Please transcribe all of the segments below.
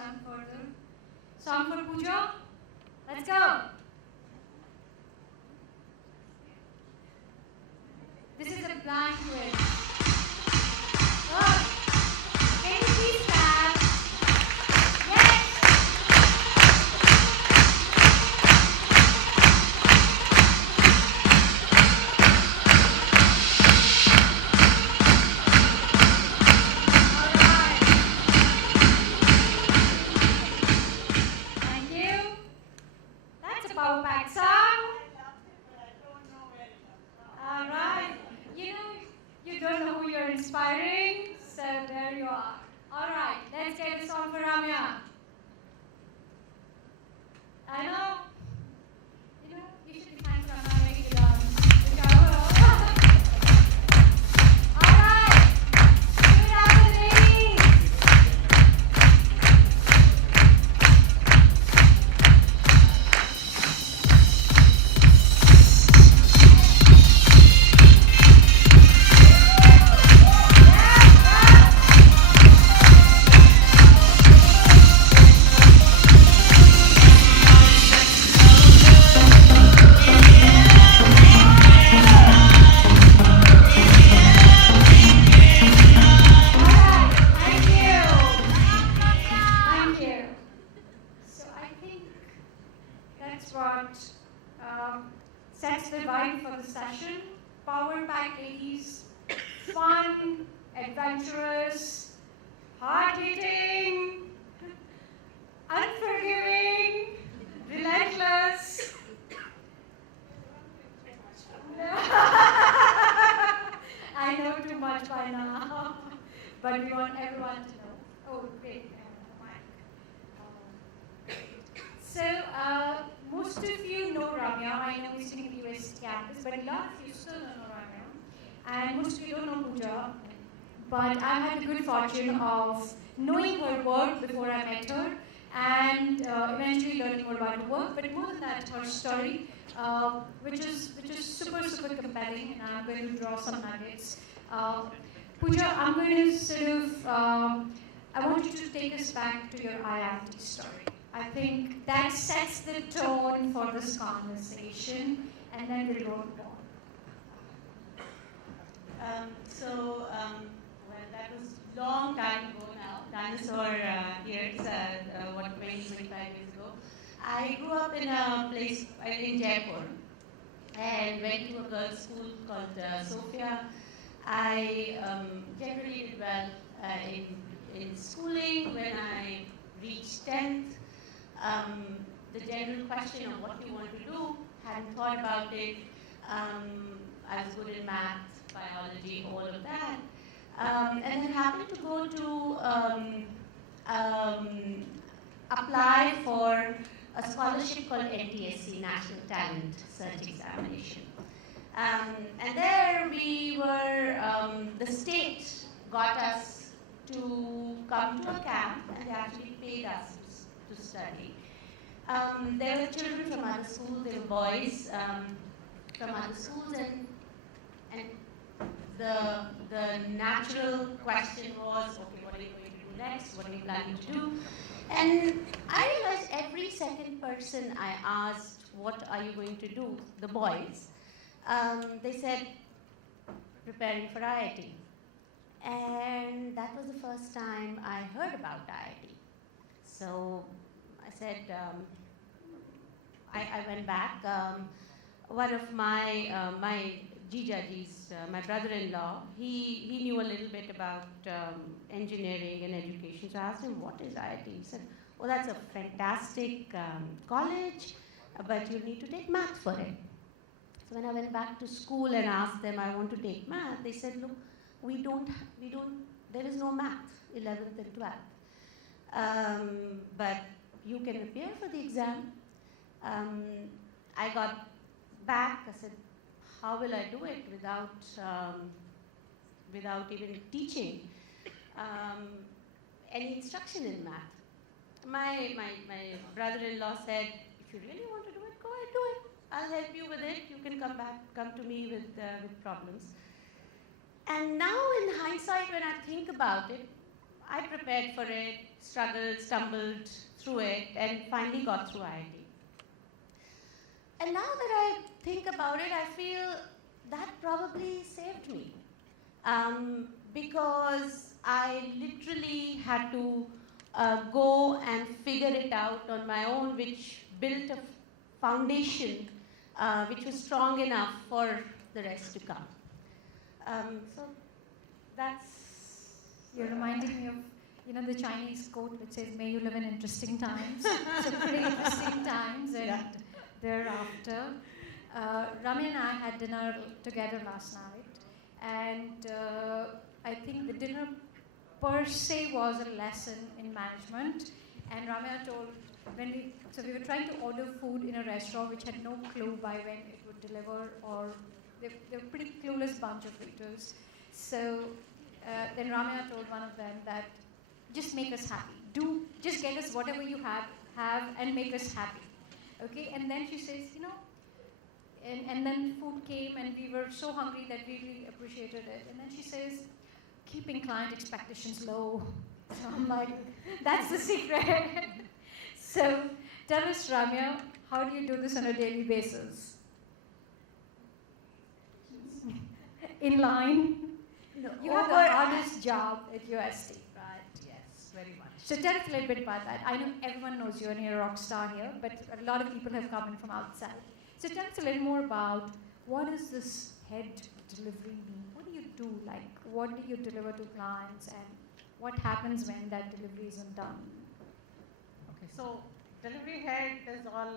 understand further. Song for Pooja? Let's go! This is a blind quiz. Oh, can you please clap? Yes! Alright. Thank you. That's a power pack song. Alright. You don't know who you're inspiring, so there you are. Alright, let's get a song for Ramya. I know. You should be thanking Ramya making it dance. Which I will. Alright. Good afternoon, ladies. Thank you. So I think that's what sets the vibe for the session. Power pack ladies, fun, adventurous, hard-hitting, unforgiving, relentless. I know too much by now, but we want everyone to know. Oh, great. So, most of you know Ramya. I know we're sitting in the US campus, but a lot of you still don't know Ramya. And most of you don't know Pooja. But I've had the good fortune of knowing her work before I met her, and eventually learning more about her work. But more than that, her story, which is super, super compelling, and I'm going to draw some nuggets. Pooja, I'm going to sort of, I want you to take us back to your IIT story. I think that sets the tone for this conversation, and then we'll go on. Well, that was long time ago now. Dinosaur years, 25 years ago. I grew up in a place in Jaipur, and went to a girls' school called Sophia. I generally did well in schooling. When I reached 10th, the general question of what you want to do, hadn't thought about it. I was good in math, biology, all of that. And then happened to go to apply for a scholarship called NTSC, National Talent Search Examination. And there we were, the state got us to come to a camp, and they actually paid us to study. There were children from other schools, there were boys from other schools, and the natural question was, okay, what are you going to do next? What are you planning to do? And I realized every second person I asked, what are you going to do? The boys, they said, preparing for IIT. And that was the first time I heard about IIT. So I said, I went back. One of my Jijajis, my brother-in-law, he knew a little bit about engineering and education. So I asked him, what is IIT? He said, oh, that's a fantastic college, but you need to take math for it. So when I went back to school and asked them, I want to take math, they said, look, there is no math, 11th and 12th. But you can appear for the exam. I got back, I said, how will I do it without even teaching any instruction in math? My brother-in-law said, if you really want to do it, go ahead, do it. I'll help you with it. You can come to me with problems. And now in hindsight, when I think about it, I prepared for it, struggled, stumbled through it, and finally got through IIT. And now that I think about it, I feel that probably saved me. Because I literally had to go and figure it out on my own, which built a foundation which was strong enough for the rest to come. So that's... You're reminding me of, the Chinese quote which says, "May you live in interesting times." So pretty interesting times, and thereafter. Ramya and I had dinner together last night, and I think the dinner per se was a lesson in management. And Ramya told, we were trying to order food in a restaurant which had no clue by when it would deliver, or they were a pretty clueless bunch of waiters. So then Ramya told one of them that just make us happy. Just get us whatever you have and make us happy. Okay? And then she says, and then food came and we were so hungry that we really appreciated it. And then she says, keeping client expectations low. So I'm like, that's the secret. So tell us, Ramya, how do you do this on a daily basis? In line? No, you have the hardest job at UST. Right, yes, very much. So tell us a little bit about that. I know everyone knows you're a rock star here, but a lot of people have come in from outside. So tell us a little more about what does this head delivery mean? What do you do? Like, what do you deliver to clients, and what happens when that delivery isn't done? Okay, so delivery head is all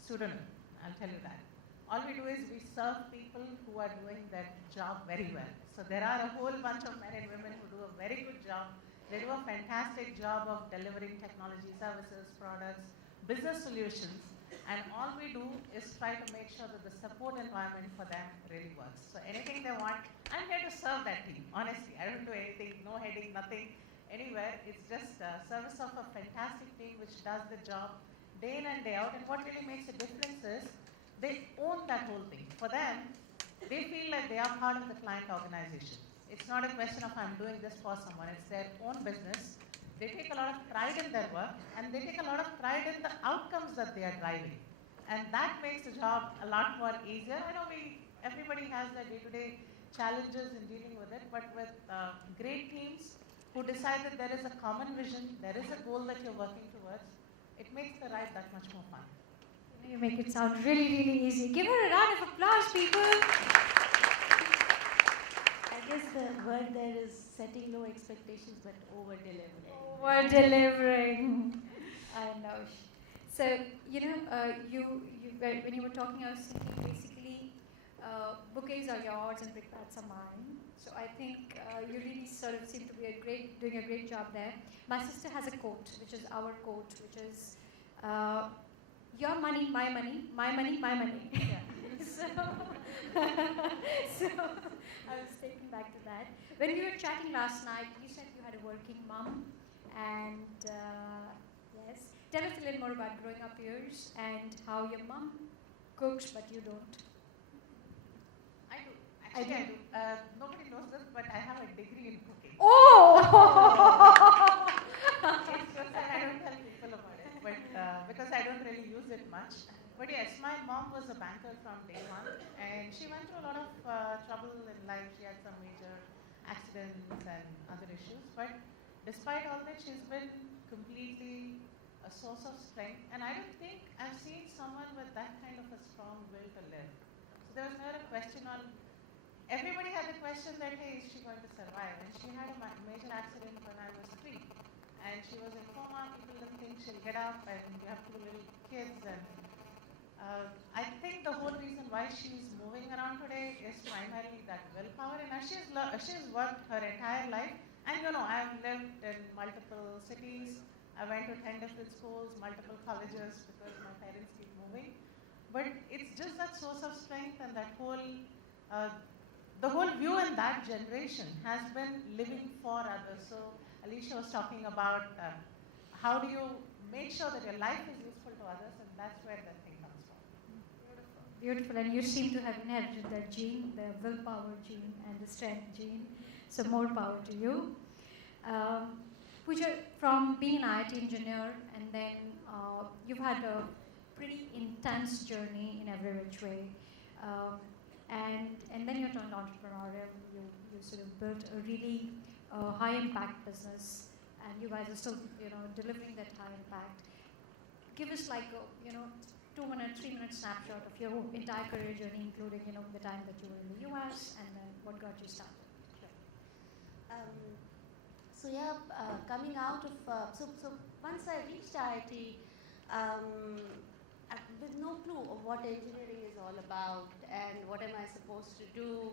pseudonym, I'll tell you that. All we do is we serve people who are doing their job very well. So there are a whole bunch of men and women who do a very good job. They do a fantastic job of delivering technology services, products, business solutions. And all we do is try to make sure that the support environment for them really works. So anything they want, I'm here to serve that team, honestly. I don't do anything, no heading, nothing, anywhere. It's just service of a fantastic team which does the job day in and day out. And what really makes a difference is they own that whole thing. For them, they feel like they are part of the client organization. It's not a question of I'm doing this for someone. It's their own business. They take a lot of pride in their work, and they take a lot of pride in the outcomes that they are driving. And that makes the job a lot more easier. I know everybody has their day-to-day challenges in dealing with it, but with great teams who decide that there is a common vision, there is a goal that you're working towards, it makes the ride that much more fun. You make it sound really, really easy. Give her a round of applause, people. I guess the word there is setting no expectations but over-delivering. Over-delivering. I know. So, when you were talking, I was thinking basically bouquets are yours and brickbats are mine. So I think you really sort of seem to be doing a great job there. My sister has a quote, which is our quote, which is, your money, my money, my money, my money. Yeah. so I was taken back to that. When we were chatting last night, you said you had a working mom, and yes, tell us a little more about growing up years and how your mom cooks, but you don't. I do. Actually, I do. Nobody knows this, but I have a degree in cooking. Oh! It's just that I don't tell people about it, but because I don't really use it much. But yes, my mom was a banker from day one, and she went through a lot of trouble in life. She had some major accidents and other issues, but despite all that, she's been completely a source of strength. And I don't think I've seen someone with that kind of a strong will to live. So there was never a question on. Everybody had the question that, hey, is she going to survive? And she had a major accident when I was 3. And she was in coma. People didn't think she'll get up, and you have 2 little kids. And I think the whole reason why she's moving around today is primarily that willpower. And she's worked her entire life. And I've lived in multiple cities. I went to 10 different schools, multiple colleges, because my parents keep moving. But it's just that source of strength, and that whole the whole view in that generation has been living for others. So Alicia was talking about how do you make sure that your life is useful to others, and that's where that thing comes from. Beautiful. And you seem to have inherited that gene, the willpower gene and the strength gene. So more power to you. Pooja, from being an IIT engineer, and then you've had a pretty intense journey in every which way, and then you turned entrepreneurial. You sort of built a really high impact business, and you guys are still delivering that high impact. Give us like a 2-minute, 3-minute snapshot of your entire career journey, including the time that you were in the US and then what got you started. So yeah, coming out of so once I reached IIT, with no clue of what engineering is all about and what am I supposed to do,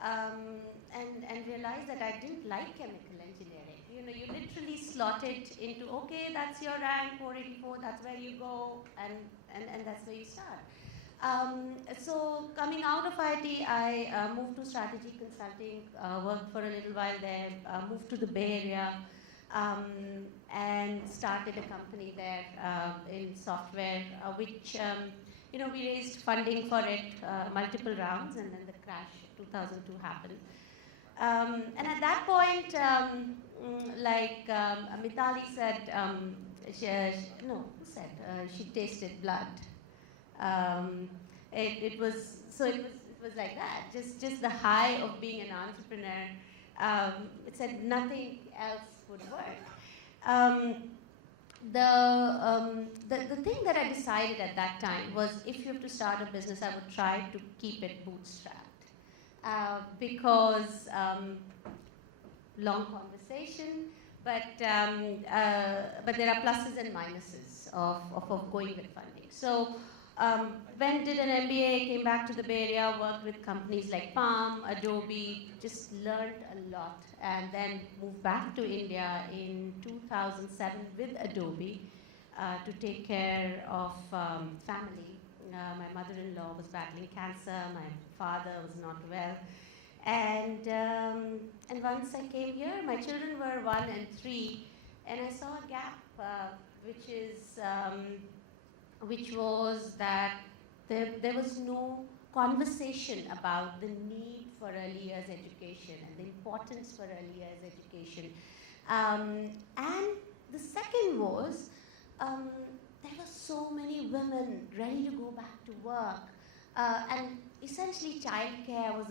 and realized that I didn't like chemical engineering. You literally slot it into, okay, that's your rank, 484, that's where you go, and that's where you start. So coming out of IIT, I moved to strategy consulting, worked for a little while there, moved to the Bay Area, and started a company there in software, which we raised funding for it, multiple rounds, and then the crash of 2002 happened. And at that point, Mitali said, she tasted blood. It was like that, just the high of being an entrepreneur. It said nothing else would work. The thing that I decided at that time was, if you have to start a business, I would try to keep it bootstrapped, because long conversation, but there are pluses and minuses of going with funding. So went, did an MBA, came back to the Bay Area, worked with companies like Palm, Adobe, just learned a lot, and then moved back to India in 2007 with Adobe to take care of family. My mother-in-law was battling cancer, my father was not well, and once I came here, my children were 1 and 3, and I saw a gap, which was that there was no conversation about the need for early years education and the importance for early years education. And the second was, there were so many women ready to go back to work, and essentially childcare was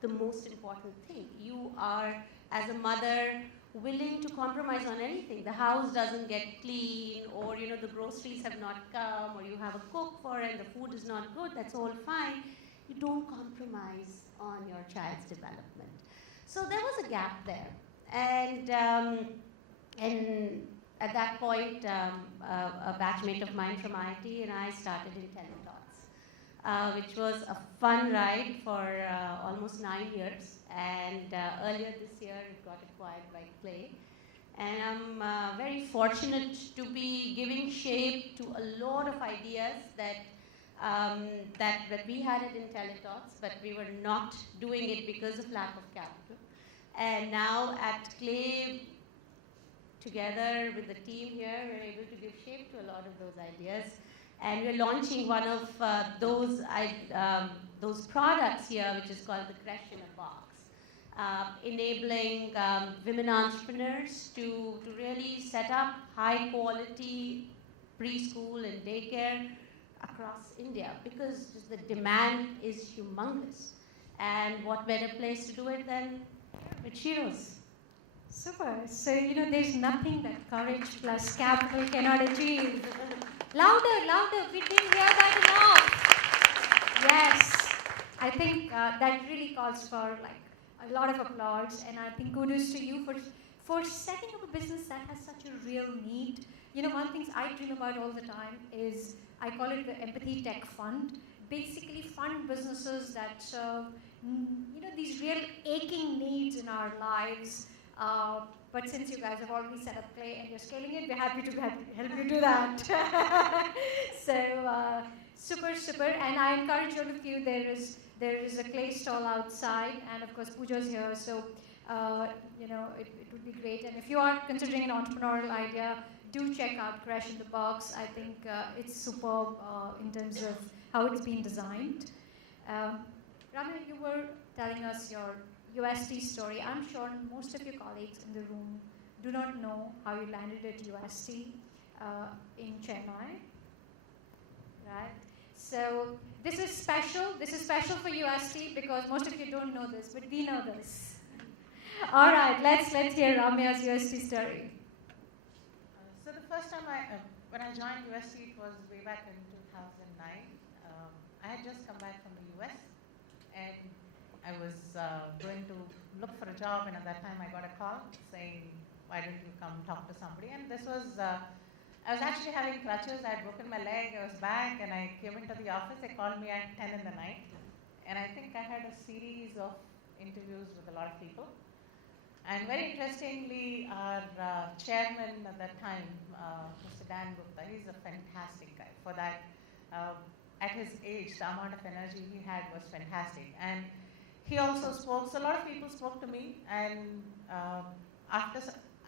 the most important thing. You are, as a mother, willing to compromise on anything. The house doesn't get clean, or the groceries have not come, or you have a cook for it and the food is not good, that's all fine. You don't compromise on your child's development. So there was a gap there. And at that point, a batchmate of mine from IIT and I started IntelliThoughts, which was a fun ride for almost 9 years. And earlier this year, it got acquired by Clay. And I'm very fortunate to be giving shape to a lot of ideas that we had at IntelliThoughts, but we were not doing it because of lack of capital. And now at Clay, together with the team here, we're able to give shape to a lot of those ideas. And we're launching one of those products here, which is called the Creche in a Box. Enabling women entrepreneurs to really set up high quality preschool and daycare across India, because the demand is humongous. And what better place to do it than with SHEROES? Super. So, there's nothing that courage plus capital cannot achieve. Louder, louder. We didn't hear that enough. Yes. I think that really calls for a lot of applause, and I think kudos to you for setting up a business that has such a real need. One thing I dream about all the time is, I call it the Empathy Tech Fund. Basically fund businesses that serve these real aching needs in our lives. But since you guys have already set up Clay and you're scaling it, we're happy to help you do that. So super, super. And I encourage all of you, there is a Clay stall outside, and of course Pooja's here, so it would be great. And if you are considering an entrepreneurial idea, do check out Creche in the Box. I think it's superb in terms of how it's been designed. Ramya, you were telling us your UST story. I'm sure most of your colleagues in the room do not know how you landed at UST in Chennai, right? So this is special. This is special for UST because most of you don't know this, but we know this. All right, let's hear Ramya's UST story. So the first time when I joined UST, it was way back in 2009. I had just come back from the US, and I was going to look for a job, and at that time I got a call saying, why don't you come talk to somebody? And this was, I was actually having crutches. I had broken my leg, I was back, and I came into the office. They called me at 10 in the night, and I think I had a series of interviews with a lot of people. And very interestingly, our chairman at that time, Mr. Dan Gupta, he's a fantastic guy. For that, at his age, the amount of energy he had was fantastic. And he also spoke, so a lot of people spoke to me, and after,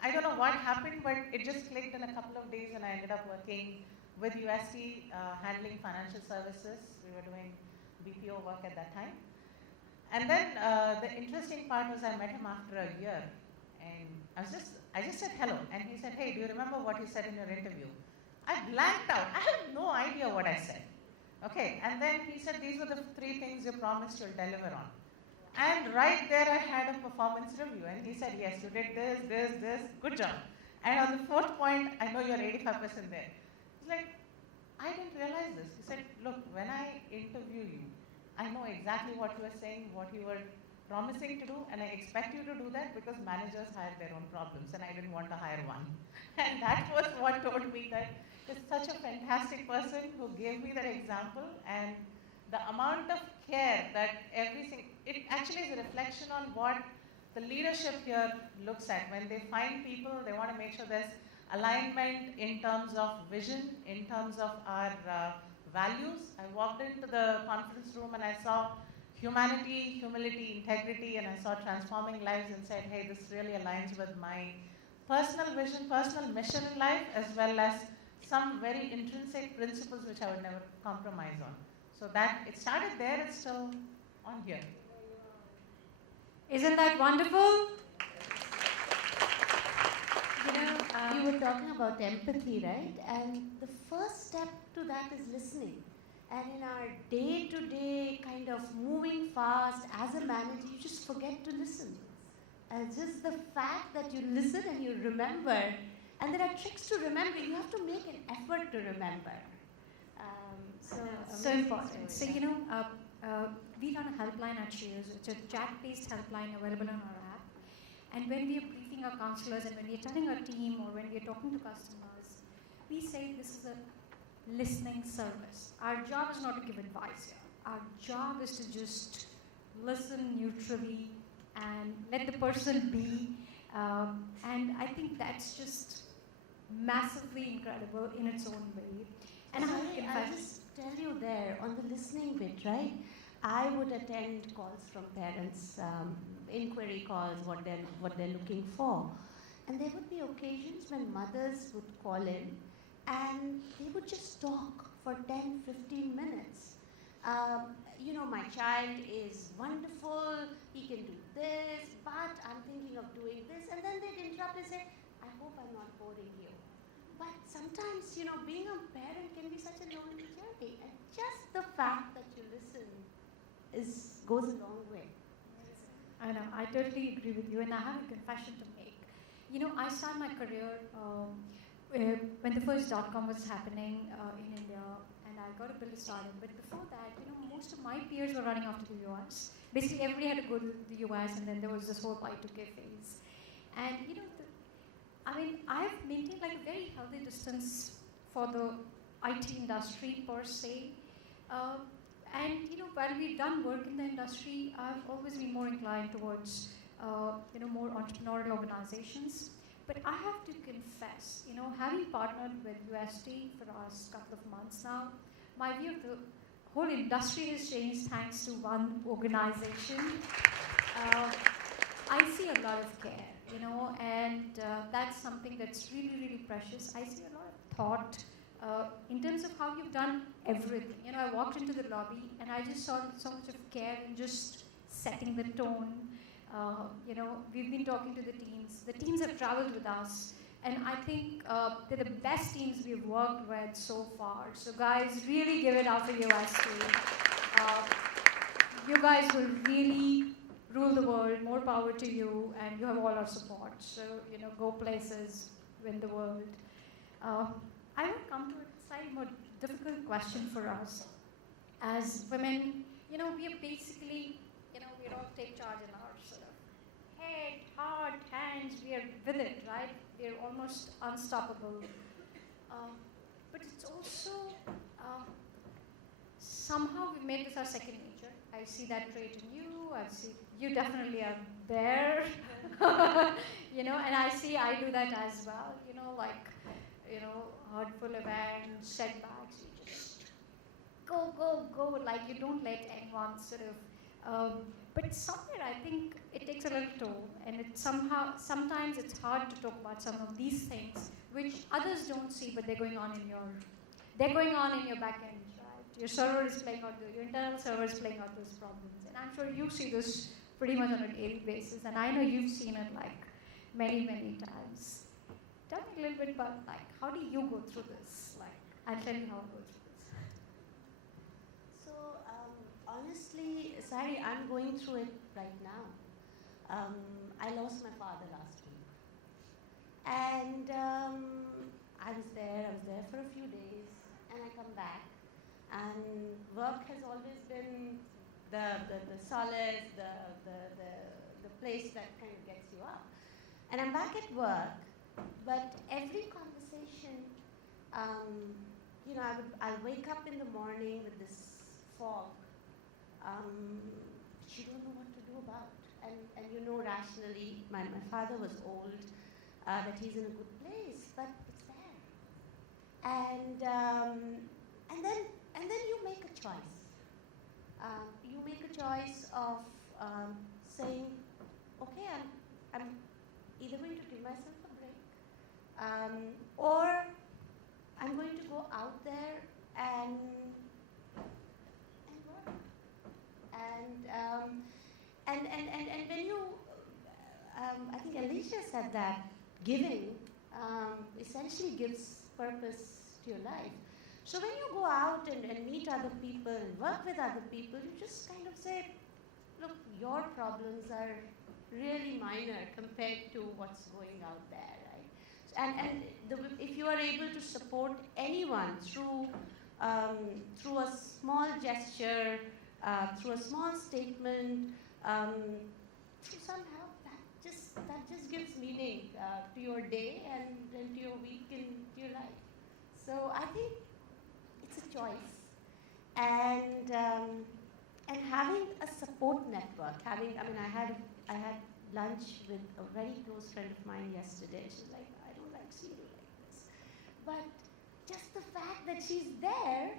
I don't know what happened, but it just clicked in a couple of days, and I ended up working with UST, handling financial services. We were doing BPO work at that time. And then the interesting part was I met him after a year, and I just said hello, and he said, hey, do you remember what you said in your interview? I blanked out. I have no idea what I said. Okay, and then he said, these were the 3 things you promised you'll deliver on. And right there I had a performance review, and he said, yes, you did this, this, this, good job. And on the 4th point, I know you're 85% there. He's like, I didn't realize this. He said, look, when I interview you, I know exactly what you were saying, what you were promising to do, and I expect you to do that because managers hire their own problems, and I didn't want to hire one. And that was what told me that he's such a fantastic person who gave me that example, and the amount of care that it actually is a reflection on what the leadership here looks at. When they find people, they want to make sure there's alignment in terms of vision, in terms of our values. I walked into the conference room and I saw humanity, humility, integrity, and I saw transforming lives and said, hey, this really aligns with my personal vision, personal mission in life, as well as some very intrinsic principles which I would never compromise on. So that, it started there, it's still on here. Isn't that wonderful? You were talking about empathy, right? And the first step to that is listening. And in our day-to-day kind of moving fast, as a manager, you just forget to listen. And just the fact that you listen and you remember, and there are tricks to remember, you have to make an effort to remember. So important. So, we run a helpline at SHEROES. It's a chat-based helpline available on our app. And when we are briefing our counselors and when we are telling our team or when we are talking to customers, we say this is a listening service. Our job is not to give advice here. Our job is to just listen neutrally and let the person be. And I think that's just massively incredible in its own way. And I'll just tell you there, on the listening bit, right? I would attend calls from parents, inquiry calls, what they're looking for. And there would be occasions when mothers would call in and they would just talk for 10, 15 minutes. My child is wonderful, he can do this, but I'm thinking of doing this. And then they'd interrupt and say, I hope I'm not boring you. But sometimes, being a parent can be such a lonely journey. And just the fact that you listen goes a long way. I know, I totally agree with you, and I have a confession to make. I started my career when the first .com was happening in India, and I got a bit started. But before that, most of my peers were running off to the US. Basically, everybody had to go to the US, and then there was this whole Y2K phase. And I've maintained like a very healthy distance for the IT industry per se. While we've done work in the industry, I've always been more inclined towards, more entrepreneurial organizations. But I have to confess, having partnered with UST for the last couple of months now, my view of the whole industry has changed thanks to one organization. I see a lot of care, and that's something that's really, really precious. I see a lot of thought in terms of how you've done everything. I walked into the lobby and I just saw so much of care in just setting the tone, We've been talking to the teams. The teams have traveled with us, and I think they're the best teams we've worked with so far. So guys, really give it up for UST. You guys will really rule the world. More power to you, and you have all our support. So go places, win the world. I will come to a slightly more difficult question for us. As women, we are basically, we all take charge in our sort of head, heart, hands. We are with it, right? We are almost unstoppable. But it's also somehow we made this our second nature. I see that trait in you. I see you definitely are there, and I do that as well. Hurtful events, setbacks. You just go. Like you don't let anyone sort of. But somewhere I think it takes a little toll, and sometimes it's hard to talk about some of these things which others don't see, but they're going on in your back end. Your server is playing out, your internal server is playing out those problems. And I'm sure you see this pretty much on a daily basis. And I know you've seen it like many, many times. Tell me a little bit about how do you go through this? I'll tell you how I go through this. So honestly, Sari, I'm going through it right now. I lost my father last week. And I was there for a few days, and I come back. And work has always been the solace, the place that kind of gets you up. And I'm back at work, but every conversation, I'll wake up in the morning with this fog. You don't know what to do about. And rationally, my father was old, that he's in a good place, but it's there. And then you make a choice. You make a choice of saying, okay, I'm either going to give myself a break, or I'm going to go out there and work. And when you, I think Alicia said that giving essentially gives purpose to your life. So when you go out and meet other people and work with other people, you just kind of say, look, your problems are really minor compared to what's going out there, right? If you are able to support anyone through a small gesture, through a small statement, somehow that just gives meaning to your day and to your week and to your life. So I think it's a choice, and having a support network. I had lunch with a very close friend of mine yesterday. She's like, I don't like seeing you like this, but just the fact that she's there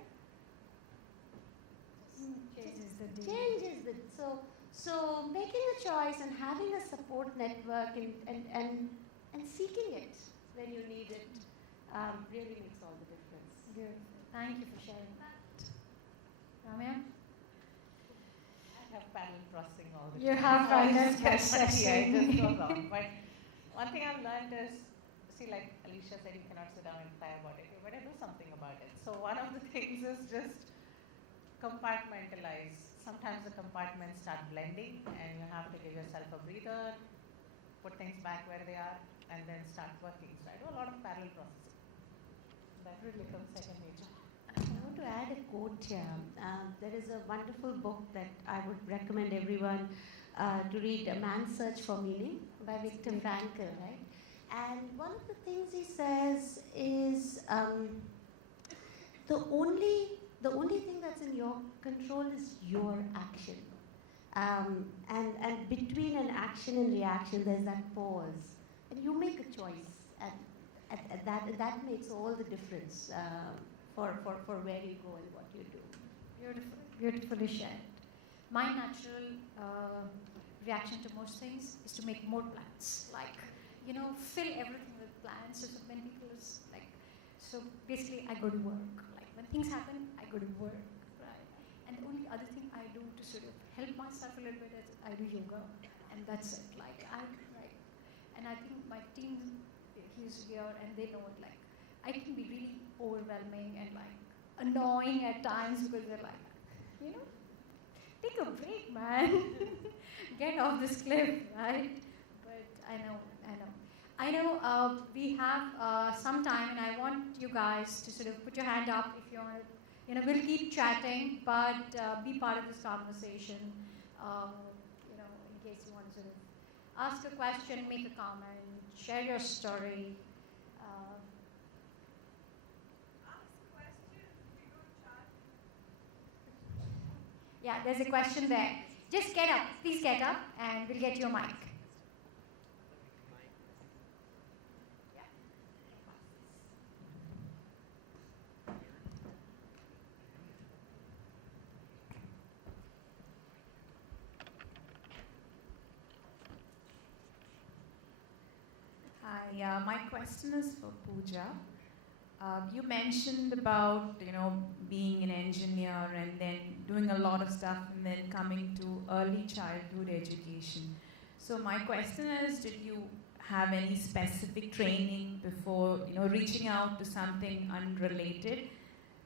changes the so making a choice and having a support network and seeking it when you need it really makes all the difference. Good. Thank you for sharing that. Ramya? I have parallel processing all the time. You have parallel processing. Yeah, it just goes on. But one thing I've learned is, like Alicia said, you cannot sit down and cry about it. You better do something about it. So one of the things is just compartmentalize. Sometimes the compartments start blending, and you have to give yourself a breather, put things back where they are, and then start working. So I do a lot of parallel processing. That really becomes second nature. I want to add a quote here. There is a wonderful book that I would recommend everyone to read, A Man's Search for Meaning by Viktor Frankl, right? And one of the things he says is the only thing that's in your control is your action. And between an action and reaction, there's that pause. And you make a choice. And that makes all the difference for where you go and what you do. Beautiful, beautifully shared. My natural reaction to most things is to make more plans. Fill everything with plans. So when people is so basically I go to work. When things happen, I go to work, right? And the only other thing I do to sort of help myself a little bit is I do yoga. and that's it. Like, and I think my team, he's here, and they know it. Like, I can be really overwhelming and like annoying at times because they're like, you know, take a break, man. Get off this cliff, right? But I know. We have some time, and I want you guys to sort of put your hand up if you want to. We'll keep chatting, but be part of this conversation. In case you want to sort of ask a question, make a comment, share your story. Yeah, there's a question there. Just get up. Please get up, and we'll get you a mic. Hi, my question is for Pooja. You mentioned about being an engineer and then doing a lot of stuff and then coming to early childhood education. So my question is, did you have any specific training before reaching out to something unrelated?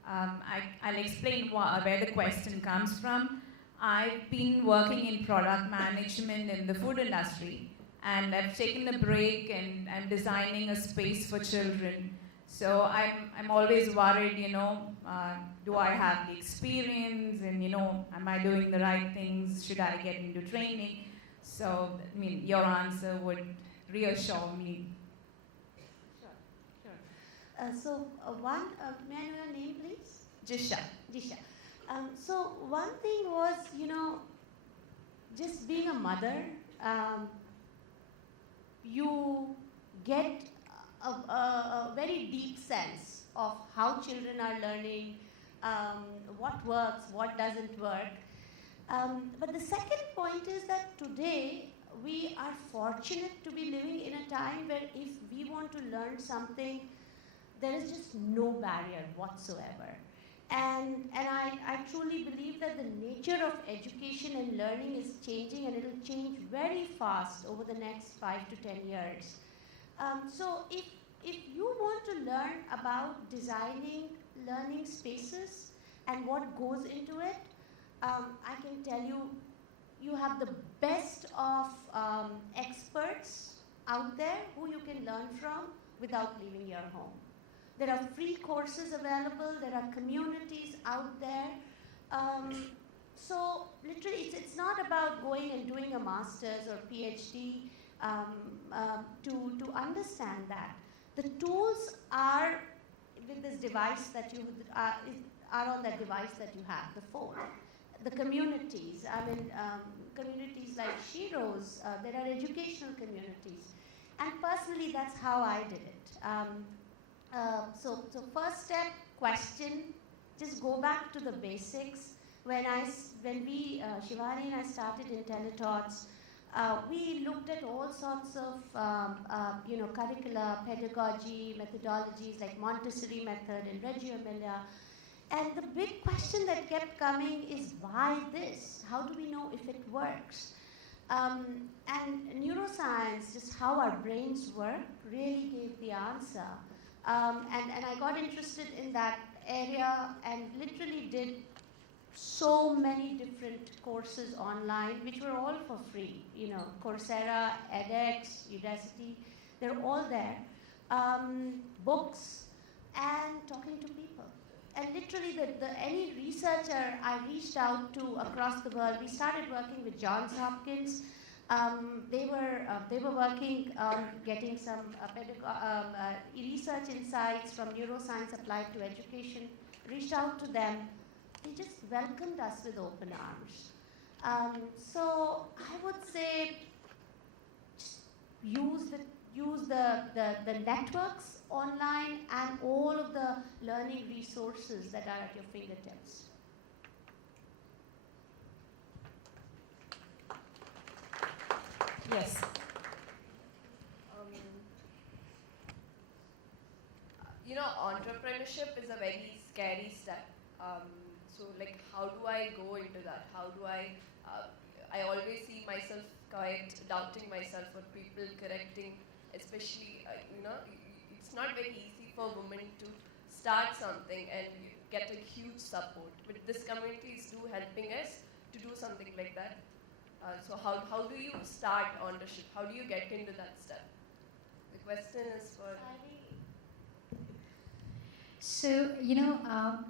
I'll explain where the question comes from. I've been working in product management in the food industry, and I've taken a break and I'm designing a space for children. So I'm always worried, do I have the experience, and am I doing the right things? Should I get into training? So your answer would reassure me. Sure. May I know your name, please? Jisha. Jisha. So one thing was, just being a mother, you get a very deep sense of how children are learning, what works, what doesn't work. But the second point is that today we are fortunate to be living in a time where if we want to learn something, there is just no barrier whatsoever. And I truly believe that the nature of education and learning is changing, and it will change very fast over the next 5 to 10 years. So if you want to learn about designing learning spaces and what goes into it, I can tell you, you have the best of experts out there who you can learn from without leaving your home. There are free courses available, there are communities out there. So literally, it's not about going and doing a master's or PhD to understand that. The tools are with this device that you are on that device that you have, the phone. The communities, communities like SHEROES, there are educational communities. And personally, that's how I did it. So first step, question, just go back to the basics. When we, Shivani and I started IntelliThoughts, we looked at all sorts of, curricula, pedagogy, methodologies like Montessori method and Reggio Emilia. And the big question that kept coming is, why this? How do we know if it works? And neuroscience, just how our brains work, really gave the answer. And I got interested in that area and literally did so many different courses online, which were all for free. Coursera, edX, Udacity, they're all there. Books and talking to people. And literally, any researcher I reached out to across the world, we started working with Johns Hopkins. They were working on getting some research insights from neuroscience applied to education. Reached out to them. They just welcomed us with open arms. So I would say, just use the networks online and all of the learning resources that are at your fingertips. Yes. Entrepreneurship is a very scary step. So, how do I go into that? How do I I always see myself quite doubting myself or people correcting, especially, it's not very easy for women to start something and get a huge support. But this community is helping us to do something like that. So how do you start ownership? How do you get into that step? The question is for... So,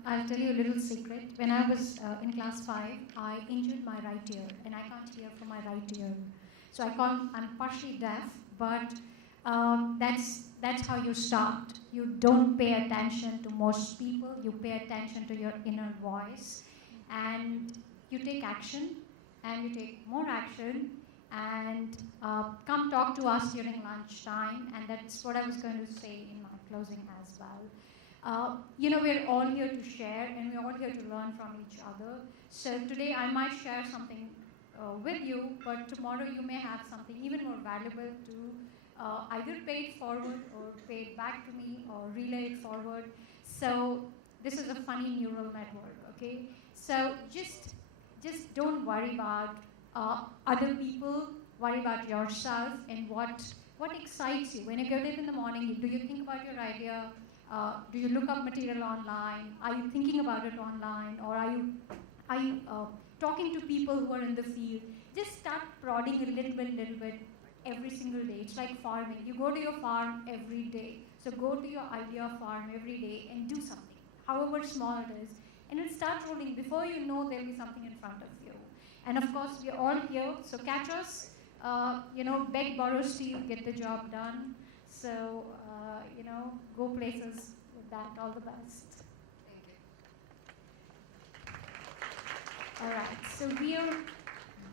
I'll tell you a little secret. When I was in class 5, I injured my right ear, and I can't hear from my right ear. So I'm partially deaf, but that's how you start. You don't pay attention to most people. You pay attention to your inner voice, and you take action, and you take more action, and come talk to us during lunchtime. And that's what I was going to say in my closing as well. We're all here to share, and we're all here to learn from each other. So today I might share something with you, but tomorrow you may have something even more valuable to either pay it forward or pay it back to me or relay it forward. So this is a funny neural network, okay? So just don't worry about other people, worry about yourself and what excites you. When you get up in the morning, do you think about your idea? Do you look up material online? Are you thinking about it online? Or are you talking to people who are in the field? Just start prodding a little bit every single day. It's like farming. You go to your farm every day. So go to your idea farm every day and do something, however small it is. And it'll start rolling. Before you know, there'll be something in front of you. And of course, we're all here. So catch us. Beg, borrow, steal, get the job done. So, go places with that. All the best. Thank you. All right. So we are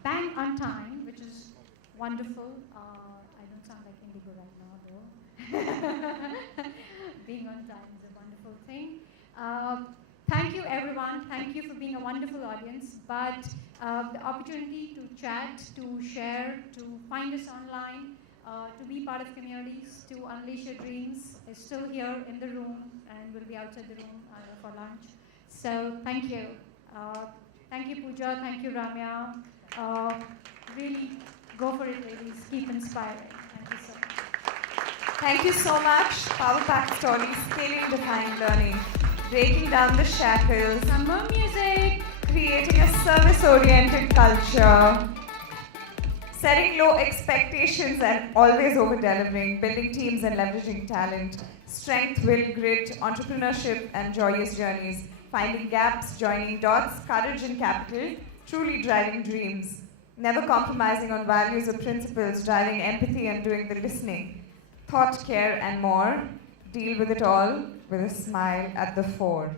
bang on time, which is wonderful. I don't sound like Indigo right now, though. Being on time is a wonderful thing. Thank you, everyone. Thank you for being a wonderful audience. But the opportunity to chat, to share, to find us online, to be part of communities, to unleash your dreams is still here in the room and will be outside the room for lunch. So thank you. Thank you, Pooja. Thank you, Ramya. Really go for it, ladies. Keep inspiring. Thank you so much. Thank you so much. Power Pack Stories, scaling defying learning, breaking down the shackles, Some more music. creating a service-oriented culture, setting low expectations and always over-delivering, building teams and leveraging talent, strength, will, grit, entrepreneurship and joyous journeys, finding gaps, joining dots, courage and capital, truly driving dreams, never compromising on values or principles, driving empathy and doing the listening, thought, care and more, deal with it all with a smile at the fore.